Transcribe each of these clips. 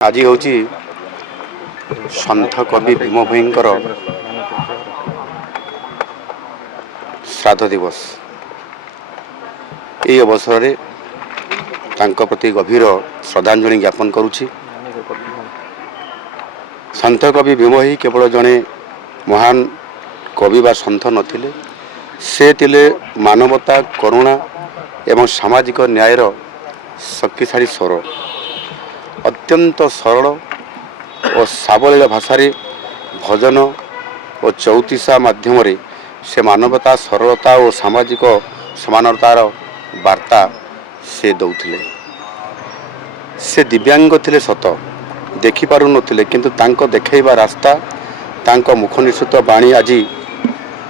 आज हूँ सन्थ कवि भीम भईंकर श्राद्ध दिवस। ये अवसर में तांको प्रति गभीर श्रद्धांजलि ज्ञापन करुछि। सन्थ कवि भीम ही केवल जड़े महान कवि बा सन्थ नथिले, से तिले मानवता, करुणा एवं सामाजिक न्यायर शक्तिशाली स्वर। अत्यंत सरल और सावलील भाषा भजन और चौतीसा माध्यम से मानवता, सरलता और सामाजिक समानतार वार्ता से दौथिले। से दिव्यांग थिले सत, देखि पारु नथिले, किंतु तांको देखैबा रास्ता, तांको मुख निसृत बाणी आज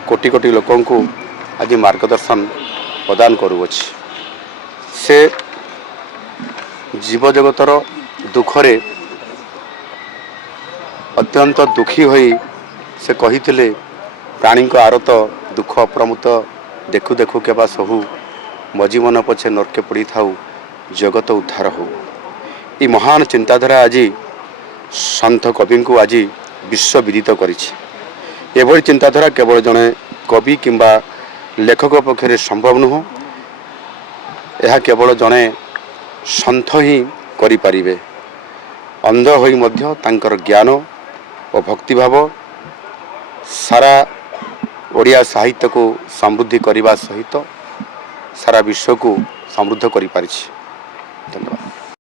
कोटि कोटि लोकंकु आज मार्गदर्शन प्रदान करुअछि। से जीव जगतर दुखरे अत्यंत दुखी होई से कहिथिले, प्राणी को आरत दुख अप्रमुत देखु देखु केबा सहु, मजीवन पछे नरके पड़ी थाउ, जगत उद्धार हो। ये महान चिंताधारा आज सन्थ कवि को आज विश्व विदित करिछि। एभली चिंताधारा केवल जड़े कवि किंबा लेखक पक्षरे संभव नुह, यह केवल जड़े सन्थ ही करि परिबे। अंध होई मध्य तांकर ज्ञान और भक्तिभाव सारा ओडिया साहित्य को समृद्धि करने सहित सारा विश्व को समृद्ध करि पारिछि। धन्यवाद।